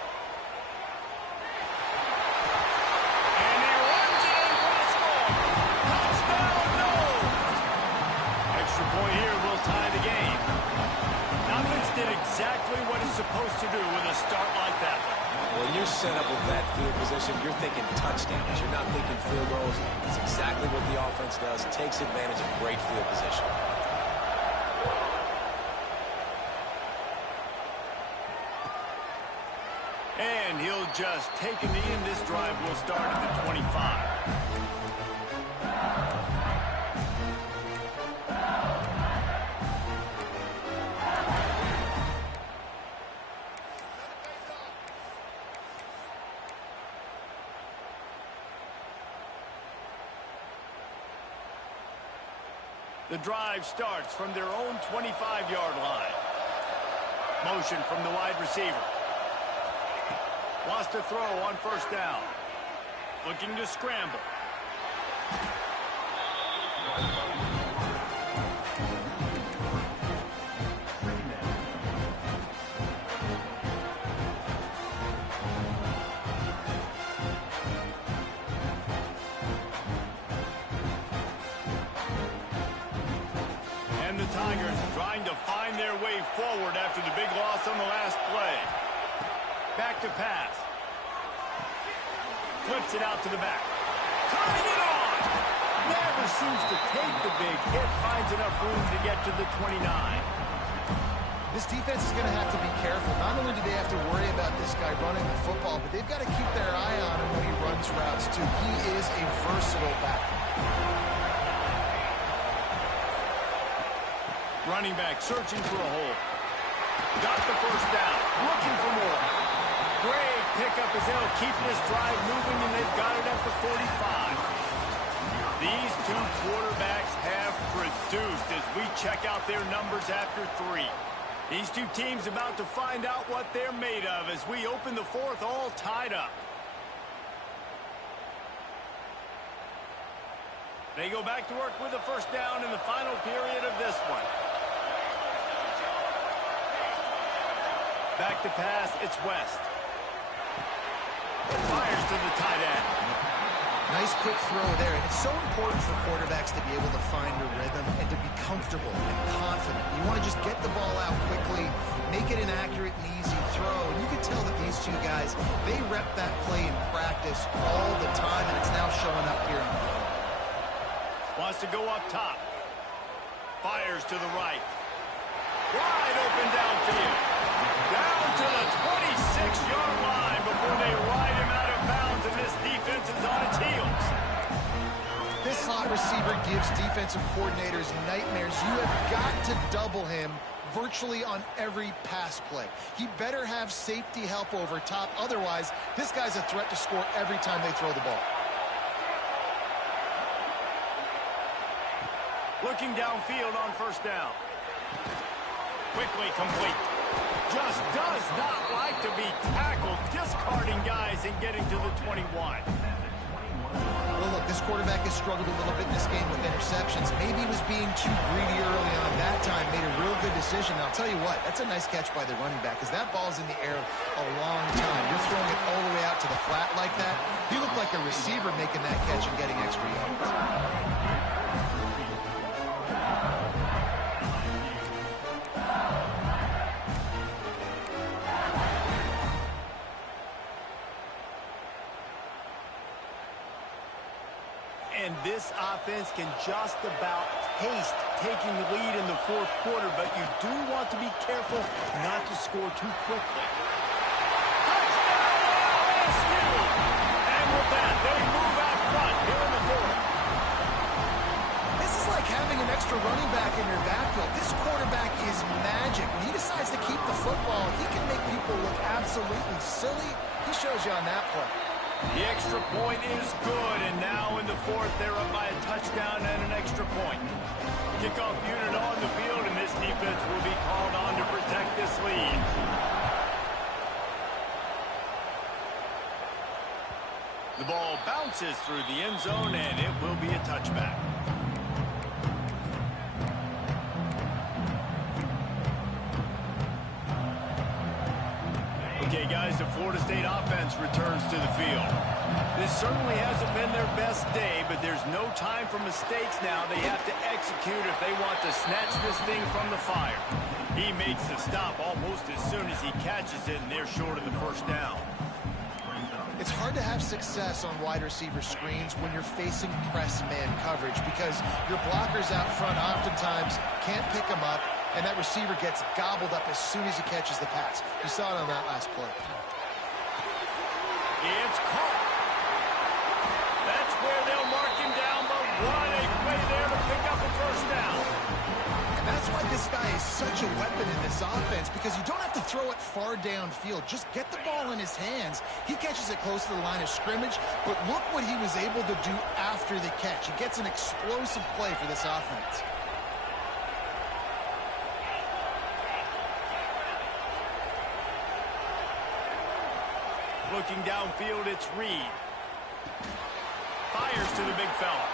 And he runs it in for the score. Touchdown, no! Extra point here will tie the game. Offense did exactly what it's supposed to do with a start like that. When you're set up with that field position, you're thinking touchdowns. You're not thinking field goals. It's exactly what the offense does. Takes advantage of great field position. And he'll just take a knee, and this drive will start at the 25. The drive starts from their own 25-yard line. Motion from the wide receiver. Wants to throw on first down. Looking to scramble. And the Tigers trying to find their way forward after the big loss on the last play. Back to pass. Flips it out to the back. Tying it on! Never seems to take the big hit. Finds enough room to get to the 29. This defense is going to have to be careful. Not only do they have to worry about this guy running the football, but they've got to keep their eye on him when he runs routes, too. He is a versatile back. Running back searching for a hole. Got the first down. Looking for more. Great pickup as they'll keep this drive moving, and they've got it at the 45. These two quarterbacks have produced as we check out their numbers after 3. These two teams about to find out what they're made of as we open the 4th all tied up. They go back to work with the first down in the final period of this one. Back to pass, it's West. Fires to the tight end. Nice quick throw there. And it's so important for quarterbacks to be able to find a rhythm and to be comfortable and confident. You want to just get the ball out quickly, make it an accurate and easy throw. And you can tell that these two guys, they rep that play in practice all the time, and it's now showing up here on the field. Wants to go up top. Fires to the right. Wide open downfield. Down to the 26-yard line before they ride him out of bounds, and this defense is on its heels. This slot receiver gives defensive coordinators nightmares. You have got to double him virtually on every pass play. He better have safety help over top. Otherwise, this guy's a threat to score every time they throw the ball. Looking downfield on first down. Quickly complete. Just does not like to be tackled, discarding guys and getting to the 21. Well, look, this quarterback has struggled a little bit in this game with interceptions. Maybe he was being too greedy early on. That time made a real good decision. And I'll tell you what, that's a nice catch by the running back because that ball's in the air a long time. You're throwing it all the way out to the flat like that. He looked like a receiver making that catch and getting extra yards. And this offense can just about taste taking the lead in the fourth quarter, but you do want to be careful not to score too quickly. Touchdown, LSU! And with that, they move out front here in the fourth. This is like having an extra running back in your backfield. This quarterback is magic. When he decides to keep the football, he can make people look absolutely silly. He shows you on that play. The extra point is good, and now in the fourth, they're up by a touchdown and an extra point. Kickoff unit on the field, and this defense will be called on to protect this lead. The ball bounces through the end zone, and it will be a touchback. Okay, guys, the Florida State offense returns to the field. This certainly hasn't been their best day, but there's no time for mistakes now. They have to execute if they want to snatch this thing from the fire. He makes the stop almost as soon as he catches it, and they're short of the first down. It's hard to have success on wide receiver screens when you're facing press man coverage because your blockers out front oftentimes can't pick them up, and that receiver gets gobbled up as soon as he catches the pass. You saw it on that last play. It's caught. That's where they'll mark him down, but what a play there to pick up a first down. And that's why this guy is such a weapon in this offense, because you don't have to throw it far downfield. Just get the ball in his hands. He catches it close to the line of scrimmage, but look what he was able to do after the catch. He gets an explosive play for this offense. Looking downfield, it's Reed. Fires to the big fella.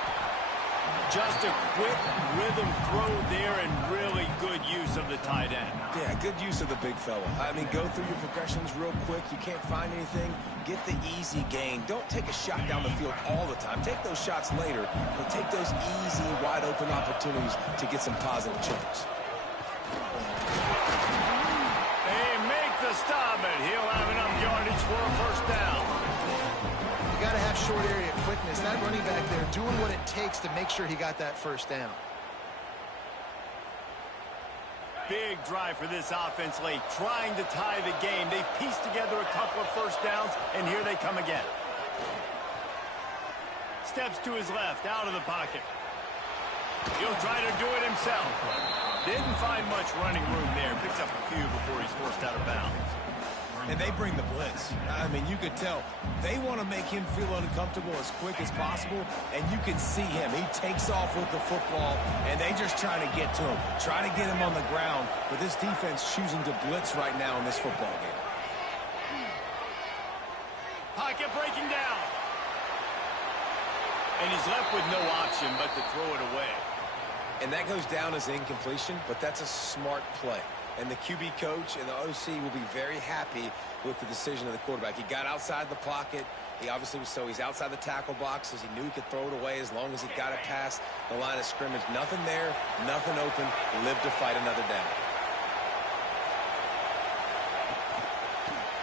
Just a quick rhythm throw there and really good use of the tight end. Yeah, good use of the big fella. I mean, go through your progressions real quick. You can't find anything. Get the easy gain. Don't take a shot down the field all the time. Take those shots later, but take those easy, wide-open opportunities to get some positive chunks. Stop it. He'll have enough yardage for a first down. You got to have short area quickness. That running back there doing what it takes to make sure he got that first down. Big drive for this offense late, trying to tie the game. They pieced together a couple of first downs, and here they come again. Steps to his left, out of the pocket. He'll try to do it himself. Didn't find much running room there. Picks up a few before he's forced out of bounds. And they bring the blitz. I mean, you could tell they want to make him feel uncomfortable as quick as possible, and you can see him. He takes off with the football, and they just try to get to him, try to get him on the ground. But this defense choosing to blitz right now in this football game. Pocket breaking down. And he's left with no option but to throw it away. And that goes down as incompletion, but that's a smart play. And the QB coach and the OC will be very happy with the decision of the quarterback. He got outside the pocket. He obviously was he's outside the tackle box as he knew he could throw it away as long as he got it past the line of scrimmage. Nothing there, nothing open. Live to fight another down.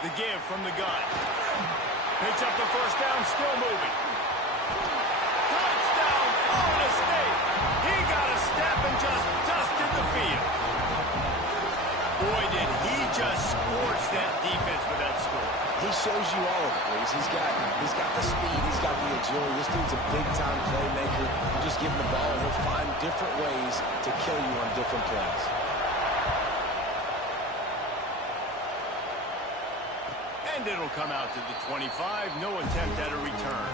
The give from the gun. Picks up the first down, still moving. Touchdown, Florida State. He got a step and just dusted the field. Boy, did he just scorch that defense with that score. He shows you all of it, Reese. He's got the speed. He's got the agility. This dude's a big-time playmaker. You just give him the ball, and he'll find different ways to kill you on different plays. And it'll come out to the 25. No attempt at a return.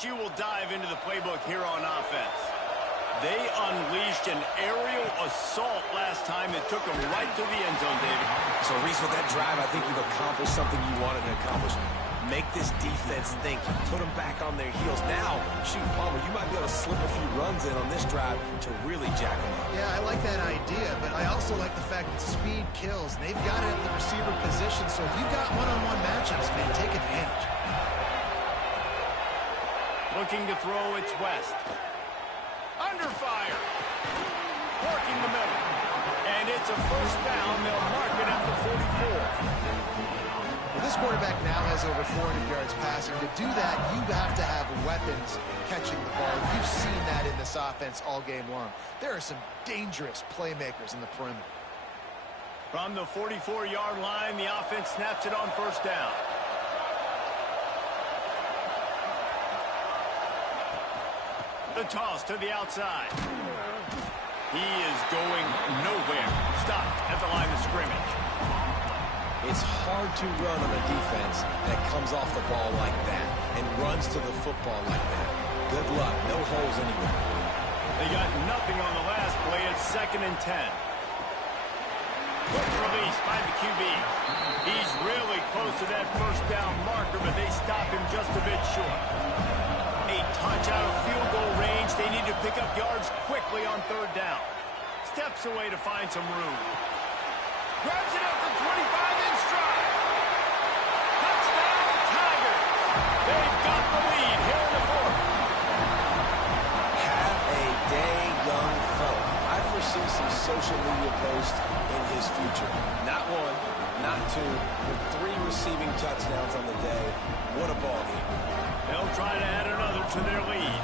LSU will dive into the playbook here on offense. They unleashed an aerial assault last time that took them right to the end zone, David. So, Reese, with that drive, I think you've accomplished something you wanted to accomplish. Make this defense think. Put them back on their heels. Now, shoot, Palmer, you might be able to slip a few runs in on this drive to really jack them up. Yeah, I like that idea, but I also like the fact that speed kills. And they've got it at the receiver position, so if you've got one-on-one matchups, man, take advantage. Looking to throw, it's West. Under fire. Working the middle. And it's a first down. They'll mark it at the 44. Well, this quarterback now has over 400 yards passing. To do that, you have to have weapons catching the ball. You've seen that in this offense all game long. There are some dangerous playmakers in the perimeter. From the 44-yard line, the offense snaps it on first down. The toss to the outside. He is going nowhere. Stopped at the line of scrimmage. It's hard to run on a defense that comes off the ball like that and runs to the football like that. Good luck. No holes anywhere. They got nothing on the last play. It's 2nd and 10. Quick release by the QB. He's really close to that first down marker, but they stop him just a bit short. A touch out of field goal range. They need to pick up yards quickly on 3rd down. Steps away to find some room. Grabs it up for 25 in stride. Touchdown, Tigers. They've got the lead here in the 4th. Have a day, young fella. I foresee some social media posts in his future. Not one, not two, but 3 receiving touchdowns on the day. What a ball game. They'll try to add another to their lead.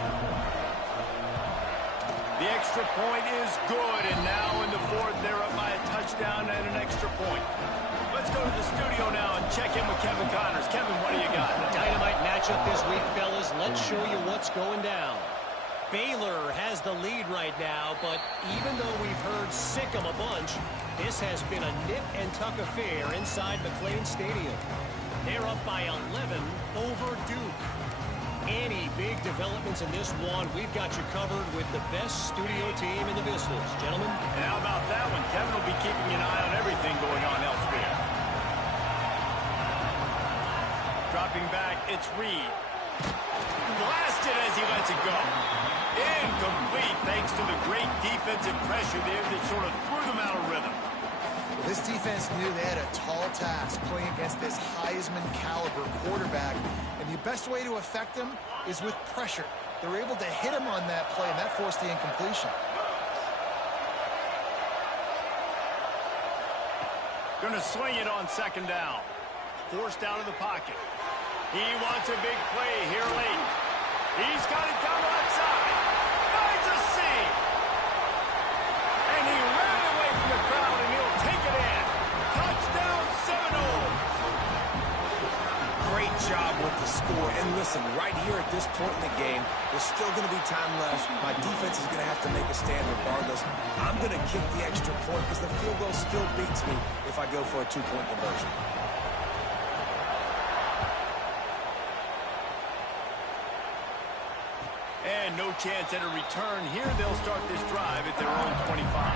The extra point is good, and now in the 4th, they're up by a touchdown and an extra point. Let's go to the studio now and check in with Kevin Connors. Kevin, what do you got? Dynamite matchup this week, fellas. Let's show you what's going down. Baylor has the lead right now, but even though we've heard sick 'em a bunch, this has been a nip-and-tuck affair inside McLean Stadium. They're up by 11 over Duke. Any big developments in this one, we've got you covered with the best studio team in the business. Gentlemen? And how about that one? Kevin will be keeping an eye on everything going on elsewhere. Dropping back, it's Reed. Blasted as he lets it go. Incomplete thanks to the great defensive pressure there that sort of threw them out of rhythm. This defense knew they had a tall task playing against this Heisman-caliber quarterback, and the best way to affect him is with pressure. They were able to hit him on that play, and that forced the incompletion. Going to swing it on 2nd down. Forced out of the pocket. He wants a big play here late. He's got it down the left side. Finds a seam. And he ran away from the crowd, and he'll take it in. Touchdown, Seminoles. Great job with the score. And listen, right here at this point in the game, there's still going to be time left. My defense is going to have to make a stand regardless. I'm going to kick the extra point because the field goal still beats me if I go for a 2-point conversion. And no chance at a return here. They'll start this drive at their own 25.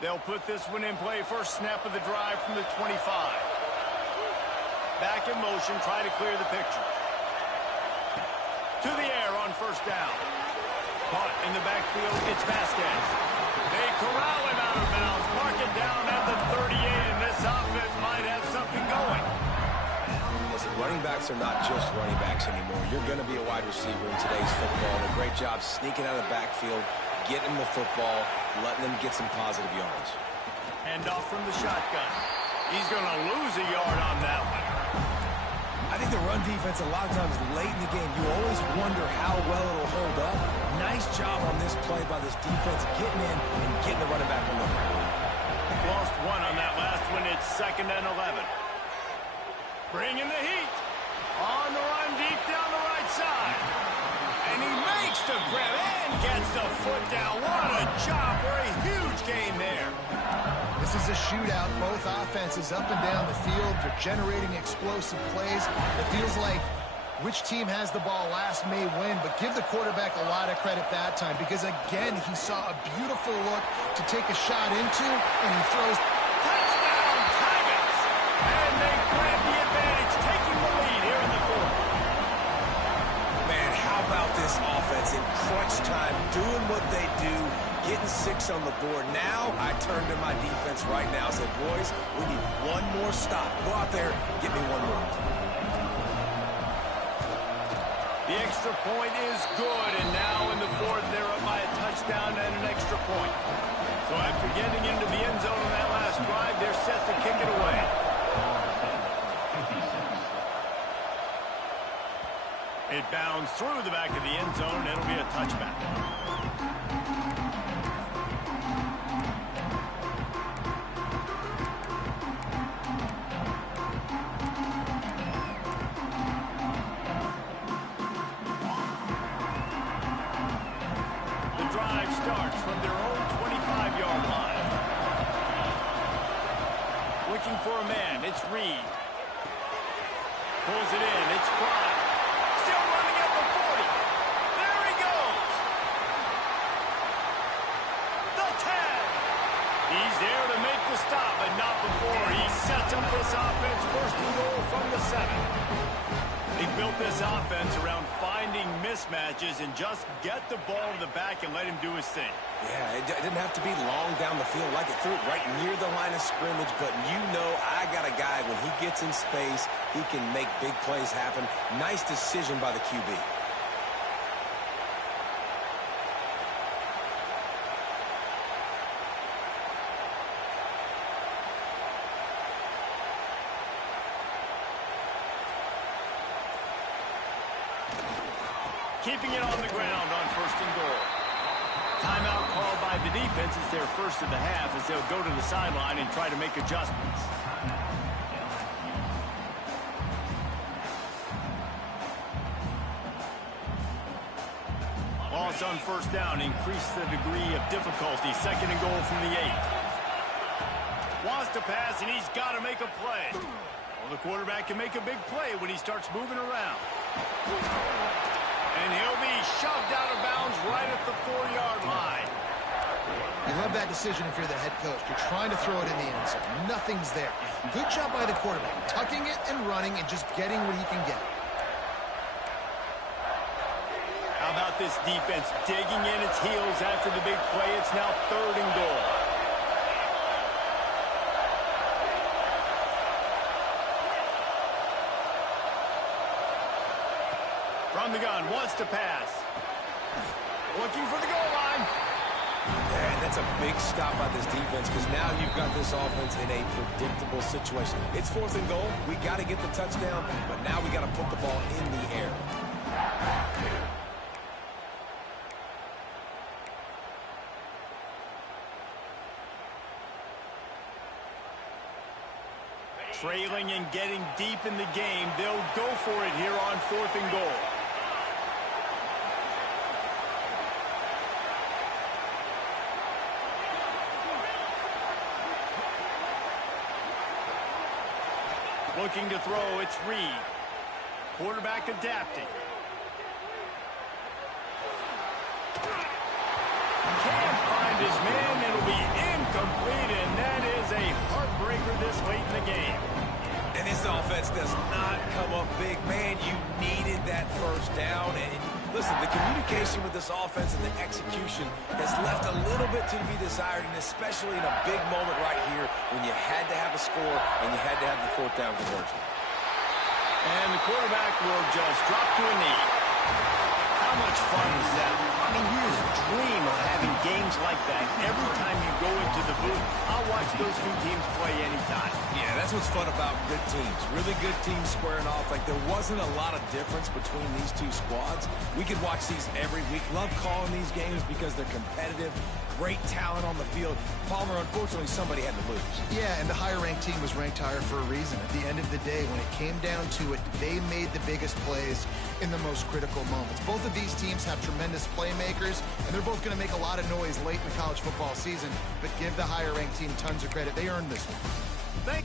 They'll put this one in play. First snap of the drive from the 25. Back in motion, try to clear the picture. To the air on first down. Caught in the backfield, it's Vasquez. They corral him out of bounds. Mark it down at the 38, and this offense might have something going. Listen, running backs are not just running backs anymore. You're going to be a wide receiver in today's football. And a great job sneaking out of the backfield, getting the football, letting them get some positive yards. Hand off from the shotgun. He's going to lose a yard on that one. I think the run defense, a lot of times late in the game, you always wonder how well it'll hold up. Nice job on this play by this defense, getting in and getting the running back on the ground. Lost one on that last one. It's 2nd and 11. Bringing the heat. On the run deep down the right side. And he makes the grab and gets the foot down. What a job for a huge gain there. This is a shootout. Both offenses up and down the field. They're generating explosive plays. It feels like which team has the ball last may win, but give the quarterback a lot of credit that time because, again, he saw a beautiful look to take a shot into, and he throws. Touchdown, Tigers! And they grab the advantage, taking the lead here in the fourth. Man, how about this offense in crunch time, doing what they do, getting 6 on the board. Now I turn to my defense right now and say, boys, we need one more stop. Go out there, get me one more. The extra point is good, and now in the fourth, they're up by a touchdown and an extra point. So after getting into the end zone on that last drive, they're set to kick it away. It bounds through the back of the end zone, and it'll be a touchback. Starts from their own 25-yard line. Looking for a man. It's Reed. Pulls it in. It's Fry. Still running at the 40. There he goes. The tag. He's there to make the stop, but not before. He sets up this offense. First and goal from the 7. They built this offense around finding mismatches and just get the ball to the back and let him do his thing. Yeah, it didn't have to be long down the field. Like it threw it right near the line of scrimmage, but you know I got a guy, when he gets in space, he can make big plays happen. Nice decision by the QB. Keeping it on the ground on first and goal. Timeout called by the defense is their first of the half as they'll go to the sideline and try to make adjustments. Loss on first down, increase the degree of difficulty. Second and goal from the 8. Wants to pass, and he's got to make a play. Well, the quarterback can make a big play when he starts moving around. And he'll be shoved out of bounds right at the 4-yard line. You love that decision if you're the head coach. You're trying to throw it in the end zone. Nothing's there. Good job by the quarterback, tucking it and running and just getting what he can get. How about this defense digging in its heels after the big play? It's now third and goal. From the gun, wants to pass. Looking for the goal line. And that's a big stop by this defense because now you've got this offense in a predictable situation. It's fourth and goal. We got to get the touchdown, but now we got to put the ball in the air. Trailing and getting deep in the game, they'll go for it here on fourth and goal. Looking to throw, it's Reed. Quarterback adapting. Can't find his man. It'll be incomplete, and that is a heartbreaker this late in the game. And this offense does not come up big. Man, you needed that first down. And listen, the communication with this offense and the execution has left a little bit to be desired, and especially in a big moment right here when you had to have a score and you had to have the fourth down conversion. And the quarterback will just drop to a knee. How much fun is that? I mean, you just dream of having games like that every time you go into the booth. I'll watch those two teams play anytime. Yeah, that's what's fun about good teams. Really good teams squaring off. Like, there wasn't a lot of difference between these two squads. We could watch these every week. Love calling these games because they're competitive. great talent on the field. Palmer, unfortunately, somebody had to lose. Yeah, and the higher-ranked team was ranked higher for a reason. At the end of the day, when it came down to it, they made the biggest plays in the most critical moments. Both of these teams have tremendous playmakers, and they're both going to make a lot of noise late in the college football season, but give the higher-ranked team tons of credit. They earned this one. Thank